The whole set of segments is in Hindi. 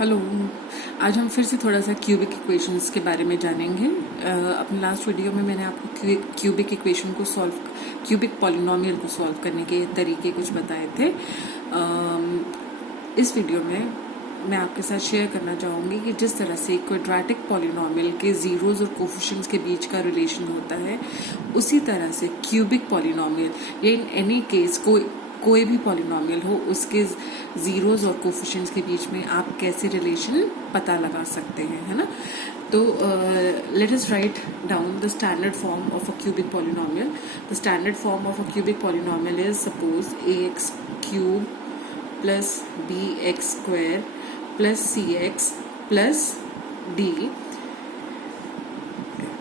हेलो। आज हम फिर से थोड़ा सा क्यूबिक इक्वेशंस के बारे में जानेंगे। अपने लास्ट वीडियो में मैंने आपको क्यूबिक इक्वेशन को क्यूबिक पॉलिनोमियल को सॉल्व करने के तरीके कुछ बताए थे। इस वीडियो में मैं आपके साथ शेयर करना चाहूँगी कि जिस तरह से क्वाड्रेटिक पॉलिनोमियल के जीरोज और कोफिशिएंट्स के बीच का रिलेशन होता है, उसी तरह से क्यूबिक पॉलिनोमियल या इन एनी केस कोई भी पॉलिनोमियल हो, उसके जीरोज और कोफिशिएंट्स के बीच में आप कैसे रिलेशन पता लगा सकते हैं, है ना। तो let us write down the standard form of a cubic polynomial. The standard form of a cubic polynomial is suppose ax cube plus bx square plus cx plus d.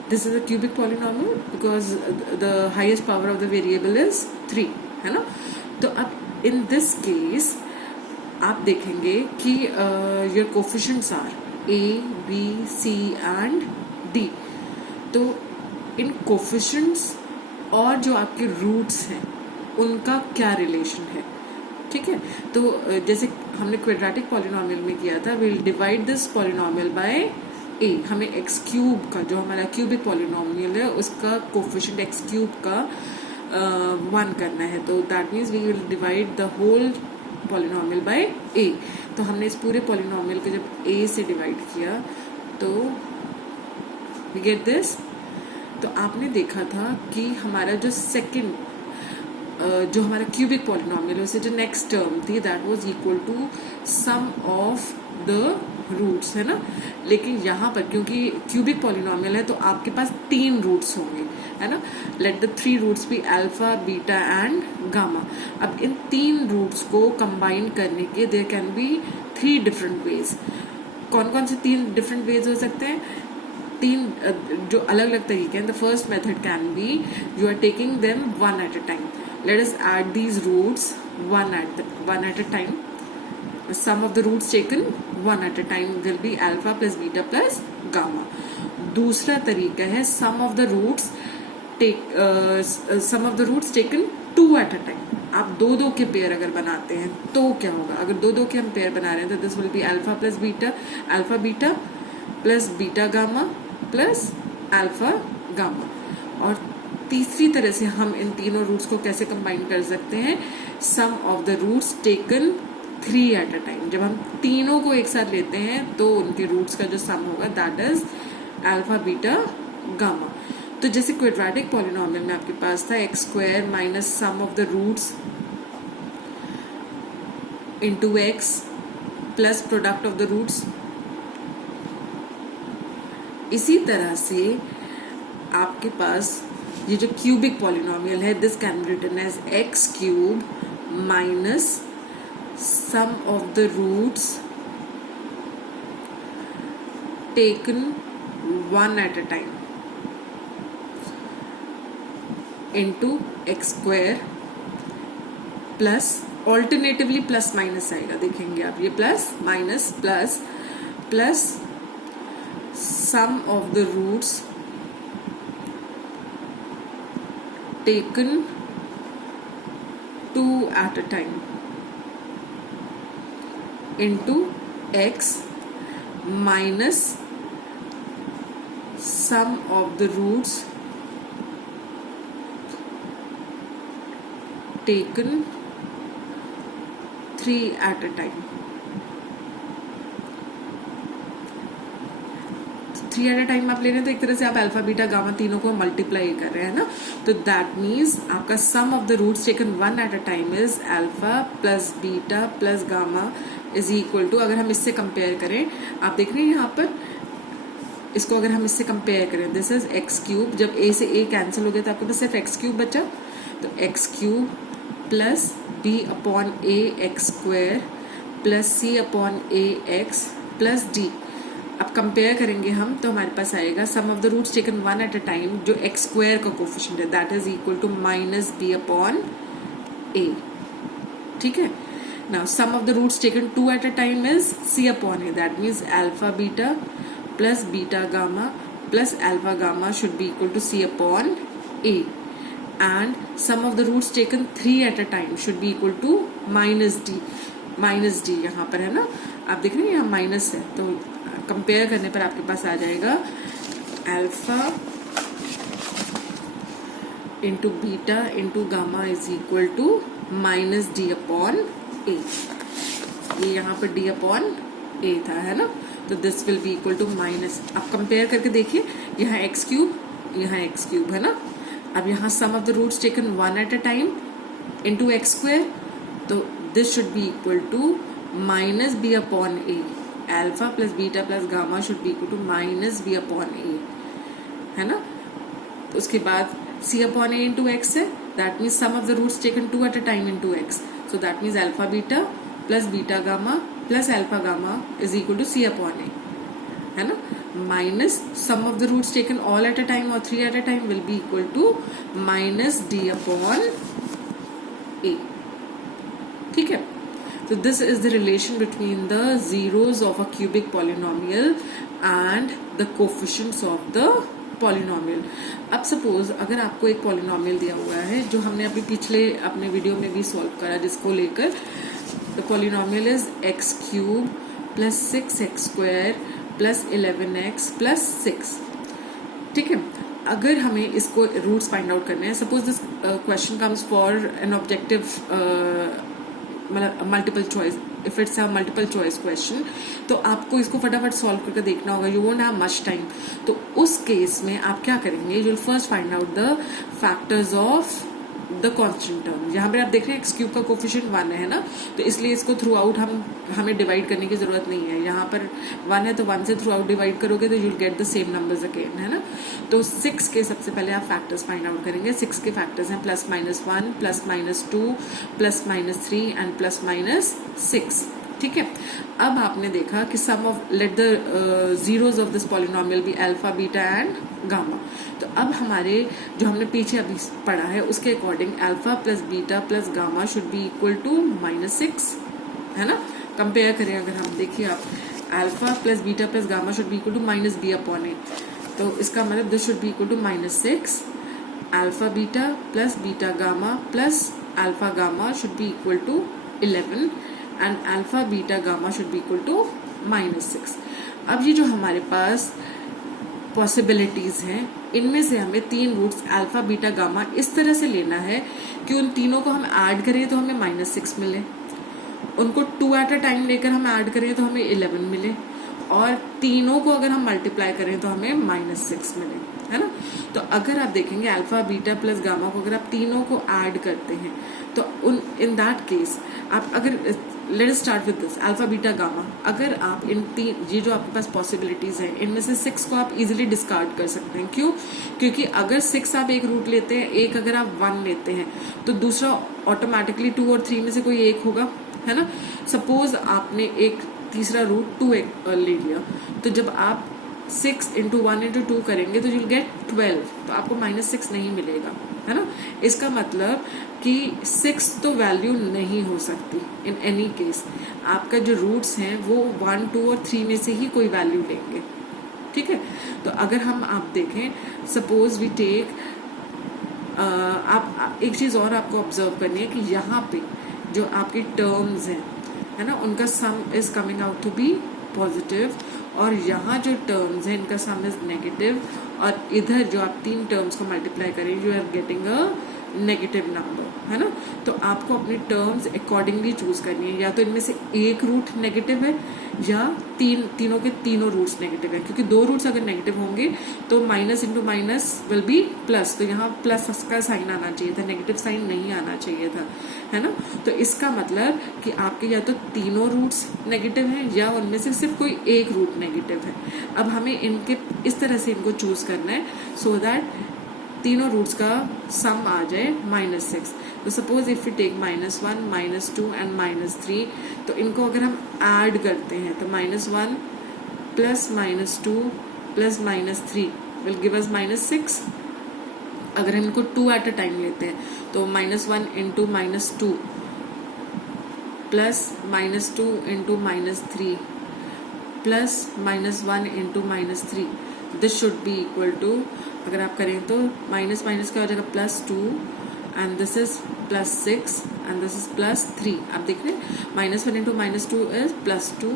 This is a cubic polynomial because the highest power of the variable is 3, है ना। तो अब इन दिस केस आप देखेंगे कि your coefficients are a, b, c and d। तो इन कोफिशिएंट्स और जो आपके रूट्स हैं उनका क्या रिलेशन है, ठीक है। तो जैसे हमने क्वाड्रेटिक पॉलिनोमियल में किया था, will divide this polynomial by a। हमें एक्स क्यूब का, जो हमारा क्यूबिक पॉलिनोमियल है, उसका कोफिशिएंट एक्स क्यूब का 1 करना है। तो that means we will divide the whole polynomial by a। तो हमने इस पूरे पॉलिनोमियल को जब a से डिवाइड किया तो वी गेट दिस। तो आपने देखा था कि हमारा जो सेकंड जो हमारा क्यूबिक पॉलिनोमियल है, उससे जो नेक्स्ट टर्म थी that was equal to sum of the roots, है ना। लेकिन यहाँ पर क्योंकि क्यूबिक पॉलिनोमियल है तो आपके पास 3 रूट्स होंगे, है ना। Let the 3 roots be alpha, beta and gamma. अब इन 3 रूट्स को कंबाइन करने के there can be 3 different ways. कौन कौन से 3 डिफरेंट वेज हो सकते हैं? 3 जो अलग अलग तरीके हैं। The first method can be you are taking them one at a time. Let us add these roots one at a time. Sum of the roots taken one at a time will be alpha plus beta plus gamma. दूसरा तरीका है sum of the roots taken 2 at a time. आप दो के पेयर अगर बनाते हैं तो क्या होगा? अगर दो के हम पेयर बना रहे हैं तो this will B alpha beta plus beta gamma plus alpha gamma. और तीसरी तरह से हम इन तीनों रूट्स को कैसे कंबाइन कर सकते हैं? Sum of the roots taken 3 at a time. जब हम तीनों को एक साथ लेते हैं तो उनके रूट्स का जो सम होगा that is alpha beta gamma. तो जैसे क्वाड्रेटिक पॉलिनोमियल में आपके पास था x square minus sum of the roots into x plus product of the roots. इसी तरह से आपके पास ये जो क्यूबिक पॉलिनोमियल है, this can be written as x cube minus sum of the roots taken 1 at a time into x square plus alternatively plus minus आएगा, देखेंगे आप, ये plus minus plus plus sum of the roots taken 2 at a time into x minus sum of the roots taken 3 at a time. 3 at a time आप ले रहे हैं तो एक तरह से आप अल्फा बीटा गामा तीनों को मल्टीप्लाई कर रहे हैं ना। तो दैट मीन्स आपका sum of the roots taken 1 at a time is alpha plus beta plus gamma is equal to, अगर हम इससे कंपेयर करें, आप देख रहे हैं यहाँ पर, इसको अगर हम इससे कंपेयर करें, दिस इज एक्स क्यूब। जब a से a कैंसिल हो गया तो आपके पास सिर्फ एक्स क्यूब बचा। तो x cube plus b upon a x square plus c upon a x plus d. अब कंपेयर करेंगे हम तो हमारे पास आएगा sum of the roots taken 1 at a time, जो एक्स स्क्वायर का कोफिशिएंट है, that is equal to minus b upon a, ठीक है। Now sum of the roots taken 2 at a time is c upon a, that means alpha beta plus beta gamma plus alpha gamma should be equal to c upon a. and sum of the roots taken 3 at a time should be equal to minus d यहाँ पर है ना, आप देख रहे हैं यहाँ माइनस है, तो कंपेयर करने पर आपके पास आ जाएगा alpha into beta into gamma is equal to minus d upon a. ये यहाँ पर डी अपॉन ए था, है ना, तो this will be equal to minus, आप कंपेयर करके देखिए, यहाँ एक्स क्यूब, यहाँ एक्स क्यूब, है ना। अब यहाँ sum of the roots taken one at a time into x square, तो this should be equal to minus b upon a. Alpha plus beta plus gamma should be equal to minus b upon a, है ना। तो उसके बाद c upon a into x है, that means sum of the roots taken two at a time into x, so that means alpha beta plus beta gamma plus alpha gamma is equal to c upon a, है ना, minus sum of the roots taken all at a time और 3 at a time will be equal to minus d upon a. ठीक है, so this is the relation between the zeros of a cubic polynomial and the coefficients of the polynomial. अब सपोज अगर आपको एक polynomial दिया हुआ है जो हमने अभी पिछले अपने वीडियो में भी सॉल्व करा, जिसको लेकर the polynomial is x cube plus 6x square plus 11x plus 6. ठीक है, अगर हमें इसको रूट्स फाइंड आउट करने हैं, suppose this question comes for an objective मतलब multiple choice, if it's a multiple choice question, तो आपको इसको फटाफट सॉल्व करके देखना होगा, you won't have much time. तो उस केस में आप क्या करेंगे, you will first find out the factors of the constant term. यहाँ पे आप देख रहे हैं एक्स क्यूब का कोफिशिएंट 1 है ना, तो इसलिए इसको थ्रू आउट हमें डिवाइड करने की जरूरत नहीं है। यहाँ पर 1 है तो 1 से थ्रू आउट डिवाइड करोगे तो you will get the same numbers again, है ना। तो 6 के सबसे पहले आप फैक्टर्स फाइंड आउट करेंगे। 6 के फैक्टर्स हैं plus minus 1 plus minus 2 plus minus 3 and plus minus 6। ठीक है, अब आपने देखा कि sum of let the zeros of this polynomial be alpha beta and gamma. तो अब हमारे जो हमने पीछे अभी पढ़ा है उसके according alpha plus beta plus gamma should be equal to -6, है ना। कंपेयर करें अगर हम देखिए, आप alpha plus beta plus gamma should be equal to minus b upon a, तो इसका मतलब this should be equal to -6 alpha beta plus beta gamma plus alpha gamma should be equal to 11 and alpha beta gamma should be equal to -6। अब ये जो हमारे पास पॉसिबिलिटीज हैं, इनमें से हमें 3 रूट्स अल्फा बीटा गामा इस तरह से लेना है कि उन तीनों को हम ऐड करें तो हमें -6 मिले, उनको 2 एट अ टाइम लेकर हम ऐड करें तो हमें 11 मिले, और तीनों को अगर हम मल्टीप्लाई करें तो हमें -6 मिले, है ना। तो अगर आप देखेंगे अल्फा बीटा प्लस गामा को अगर आप तीनों को ऐड करते हैं तो इन दैट केस आप अगर let us start with this alpha beta gamma, अगर आप इन तीन ये जो आपके पास पॉसिबिलिटीज हैं इनमें से 6 को आप इजीली डिस्कार्ड कर सकते हैं। क्यों? क्योंकि अगर 6 आप एक रूट लेते हैं, एक अगर आप 1 लेते हैं, तो दूसरा ऑटोमेटिकली 2 और 3 में से कोई एक होगा, है ना। सपोज आपने एक तीसरा रूट 2 ले लिया, तो जब आप 6 इंटू 1 इंटू 2 करेंगे तो यू विल गेट 12, तो आपको -6 नहीं मिलेगा, है ना। इसका मतलब कि 6 तो वैल्यू नहीं हो सकती इन एनी केस। आपका जो रूट्स हैं वो 1, 2 और 3 में से ही कोई वैल्यू लेंगे, ठीक है। तो अगर आप देखें, सपोज वी टेक, आप एक चीज और आपको ऑब्जर्व करनी है कि यहाँ पे जो आपकी टर्म्स हैं, है ना, उनका sum is coming out to be positive, और यहाँ जो टर्म्स हैं इनका सम इज नेगेटिव, और इधर जो आप 3 टर्म्स को मल्टीप्लाई करें you are getting a negative number, है ना। तो आपको अपनी टर्म्स अकॉर्डिंगली चूज करनी है, या तो इनमें से एक रूट नेगेटिव है या तीनों के तीनों रूट्स नेगेटिव है, क्योंकि 2 रूट्स अगर नेगेटिव होंगे तो minus into minus will be plus, तो यहाँ प्लस का साइन आना चाहिए था, नेगेटिव साइन नहीं आना चाहिए था, है ना। तो इसका मतलब कि आपके या तो तीनों रूट्स नेगेटिव हैं या उनमें से सिर्फ कोई एक रूट नेगेटिव है। अब हमें इनके इस तरह से इनको चूज करना है सो दैट तीनों रूट्स का सम आ जाए -6। तो suppose if you take -1, -2 and -3, तो इनको अगर हम ऐड करते हैं तो -1 plus -2 plus -3 will give us -6। अगर हम इनको 2 एट अ टाइम लेते हैं तो -1 into -2 plus -2 into -3 plus -1 into -3, this should be equal to, अगर आप करें तो माइनस माइनस क्या हो जाएगा +2 and this is +6 and this is +3. आप देख रहे हैं -1 into -2 is +2,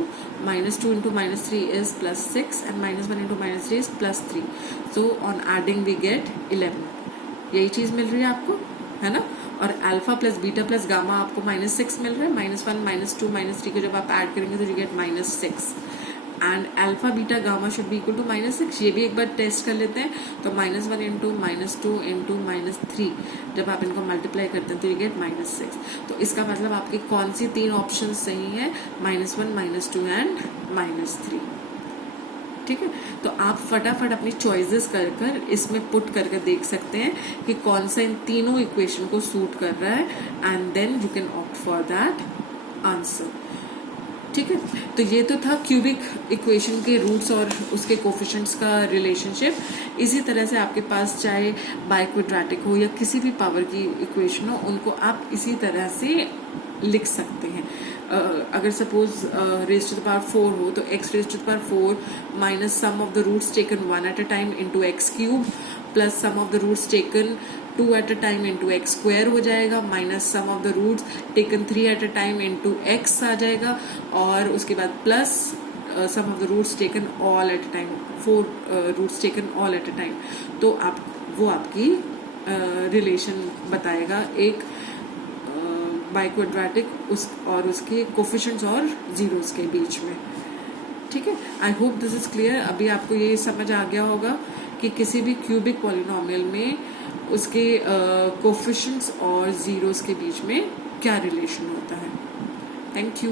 -2 into -3 is +6 and -1 into -3 is +3. So on adding we get 11. यही चीज मिल रही है आपको, है ना. और alpha plus beta plus gamma आपको -6 मिल रहा है. -1 -2 -3 को जब आप ऐड करेंगे तो you get -6 and alpha beta gamma should be equal to -6. ये भी एक बार टेस्ट कर लेते हैं. तो -1 इंटू -2 इंटू -3 जब आप इनको मल्टीप्लाई करते हैं तो यू गेट -6. तो इसका मतलब आपकी कौन सी 3 ऑप्शन सही है? -1 -2 एंड -3. ठीक है. तो आप फटाफट अपनी चॉइसेस कर कर इसमें पुट करके देख सकते हैं कि कौन सा इन तीनों इक्वेशन को सूट कर रहा है and then you can opt for that answer. ठीक है. तो ये तो था क्यूबिक इक्वेशन के रूट्स और उसके कोफिशिएंट्स का रिलेशनशिप. इसी तरह से आपके पास चाहे बाइक्वाड्रेटिक हो या किसी भी पावर की इक्वेशन हो, उनको आप इसी तरह से लिख सकते हैं. अगर suppose raise to the power 4 हो तो x raise to the power 4 minus sum of the roots taken 1 at a time into x cube plus sum of the roots taken 2 at a time into x square हो जाएगा, minus sum of the roots taken 3 at a time into x आ जाएगा, और उसके बाद plus sum of the roots taken all at a time, 4 roots taken all at a time. तो आप वो आपकी रिलेशन बताएगा एक बाइक्वाड्रेटिक उस और उसके कोफिशिएंट्स और जीरोस के बीच में. ठीक है. I hope this is clear. अभी आपको ये समझ आ गया होगा कि किसी भी क्यूबिक पॉलिनोमियल में उसके कोफिशिएंट्स और जीरोस के बीच में क्या रिलेशन होता है. Thank you.